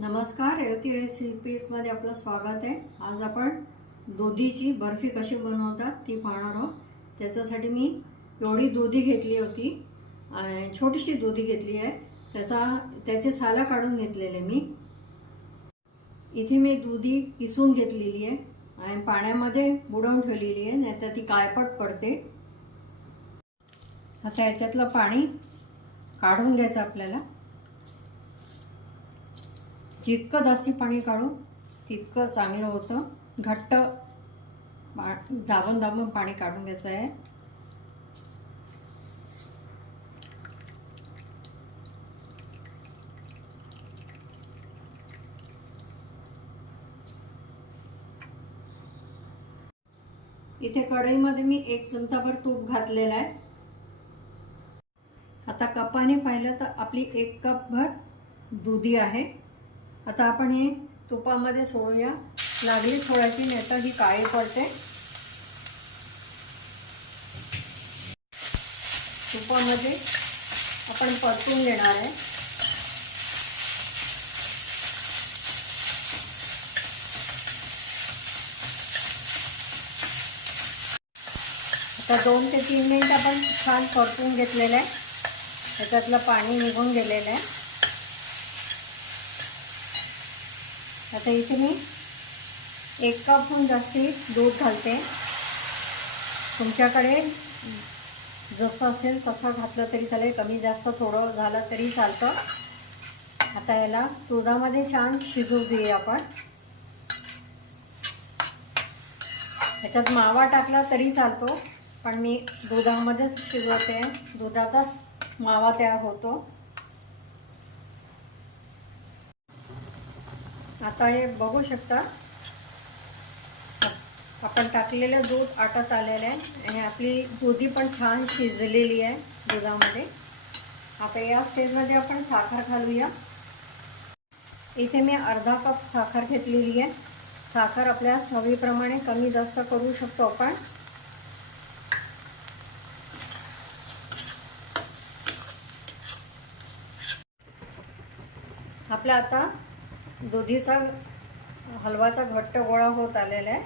नमस्कार रेवती रेसिपीजमध्ये आपलं स्वागत आहे. आज आपण दुधीची बर्फी कशी बनवतात ती पाहणार आहोत. त्याच्यासाठी मी एवढी दुधी घेतली होती छोटीशी दुधी घेतली आहे. त्याचा त्याचे सालं काढून घेतलेले मी. इथे मी दुधी किसून घेतलेली आहे आणि पाण्यामध्ये बुडवून ठेवलेली आहे नाहीतर ती काळपट पडते. आता याच्यातलं पाणी काढून घ्यायचं आपल्याला. जितकं जास्ती पाणी काढू तितकं चांगलं होतं. घट्ट पा दाबून दाबून पाणी काढून घ्यायचं आहे. इथे कढईमध्ये मी एक चमचाभर तूप घातलेलं आहे. आता कपाने पाहिलं तर आपली एक कपभर दुधी आहे. आता आपण हे तुपामध्ये सोडूया लागली सोडायची नाही तर ही काळी पडते. तुपामध्ये आपण परतून घेणार आहे. आता दोन ते तीन मिनिट आपण छान परतून घेतलेलं आहे. त्याच्यातलं पाणी निघून गेलेलं आहे. आता इथे मी एक कपहून जास्ती दूध घालते. तुमच्याकडे जसं असेल तसं घातलं तरी चालेल. कमी जास्त थोडं झालं तरी चालतं. आता याला दुधामध्ये छान शिजवू देऊ आपण. ह्याच्यात मावा टाकला तरी चालतो पण मी दुधामध्येच शिजवते. दुधाचाच मावा तयार होतो. आता हे बघू शकता. आपण टाकलेलं दूध आटत आलेलं आहे. आणि आपली दुधी पण छान शिजलेली आहे दुधामध्ये. आता या स्टेजमध्ये आपण साखर घालूया. इथे मी अर्धा कप साखर घेतलेली आहे. साखर आपल्या सवयीप्रमाणे कमी जास्त करू शकतो आपण. आपला आता दुधीचा हलवाचा घट्ट गोळा होत आलेला आहे.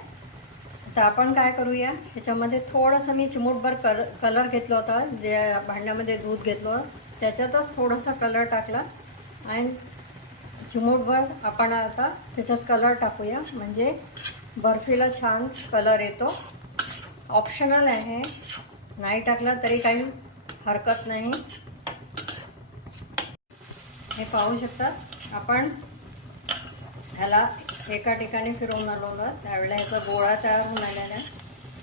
तर आपण काय करूया? ह्याच्यामध्ये थोडंसं मी चिमूटभर कर कलर घेतला होता जे भांड्यामध्ये दूध घेतलं. त्याच्यातच थोडासा कलर टाकला. आणि चिमूटभर आपण आता त्याच्यात कलर टाकूया. म्हणजे बर्फीला छान कलर येतो. ऑप्शनल आहे. नाही टाकला तरी काही हरकत नाही. हे पाहू शकता. आपण ह्याला एका ठिकाणी फिरवून आलेलं त्यावेळेला ह्याचा गोळा तयार होऊन आलेला आहे.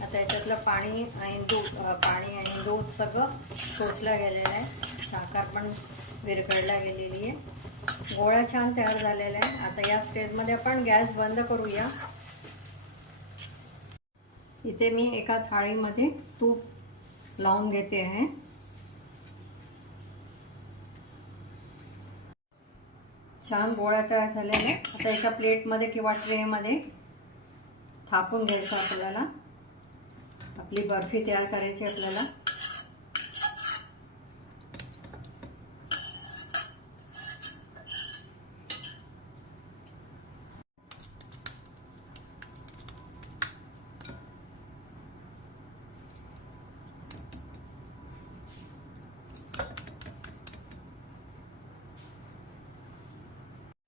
आता याच्यातलं पाणी आणि दूध पाणी आणि दूध सगळं सोचलं गेलेलं आहे. साखर पण विरघळल्या गेलेली आहे. गोळा छान तयार झालेला आहे आता या स्टेजमध्ये आपण गॅस बंद करूया. इथे मी एका थाळीमध्ये तूप लावून घेते आहे. छान गोळ्या तयार झाल्या आता एका प्लेटमध्ये किंवा ट्रेमध्ये थापून घ्यायचं आपल्याला. आपली बर्फी तयार करायची आपल्याला.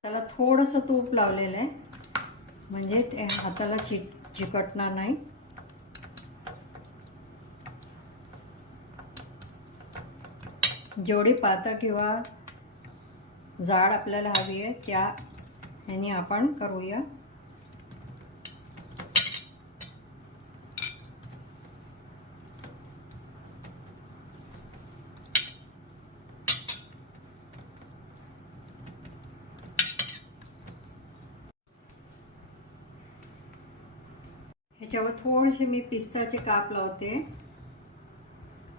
त्याला थोडंसं तूप लावलेलं आहे. म्हणजे ते हाताला चिट चिकटणार नाही. जेवढी पातळ किंवा जाड आपल्याला हवी आहे त्या ह्याने आपण करूया. ह्याच्यावर थोडेसे मी पिस्ताचे काप लावते.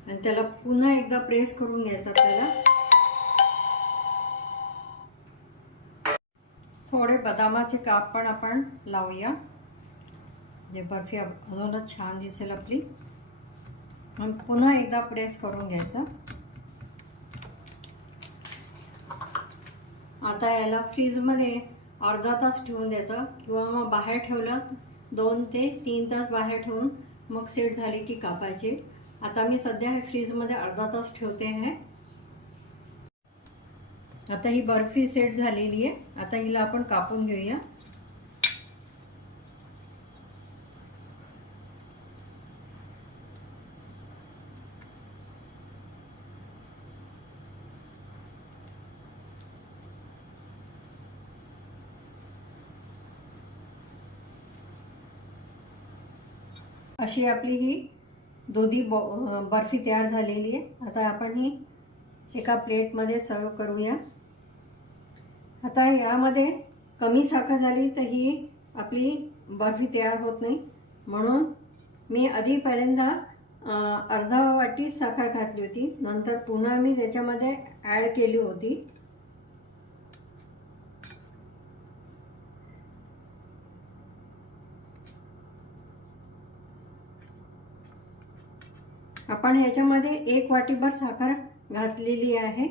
आणि त्याला पुन्हा एकदा प्रेस करून घ्यायचं आपल्याला. थोडे बदामाचे काप पण आपण लावूया. जे बर्फी अजूनच छान दिसेल आपली. आणि पुन्हा एकदा प्रेस करून घ्यायचं. आता याला फ्रीजमध्ये अर्धा तास ठेवून द्यायचं किंवा मग बाहेर ठेवलं दोन ते तीन तास बाहेर ठेवून मग सेट झाले की कापायची. आता मी सध्या हे फ्रीजमध्ये अर्धा तास ठेवते आहे आता ही बर्फी सेट झालेली आहे. आता हिला आपण कापून घेऊया. अशी आपली ही दुधी बॉ बर्फी तयार झालेली आहे. आता आपण ही एका प्लेटमध्ये सर्व करूया. आता यामध्ये कमी साखर झाली तर ही आपली बर्फी तयार होत नाही. म्हणून मी आधी पहिल्यांदा अर्धा वाटी साखर घातली होती. नंतर पुन्हा मी त्याच्यामध्ये ॲड केली होती. आपण ह्याच्यामध्ये एक वाटीभर साखर घातलेली आहे.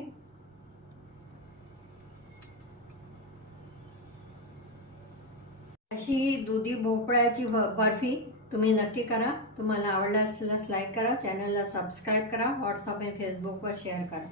अशी दुधी भोपळ्याची बर्फी तुम्ही नक्की करा. तुम्हाला आवडल्यास लाईक करा चॅनलला सबस्क्राईब करा व्हॉट्सअप आणि फेसबुकवर शेअर करा.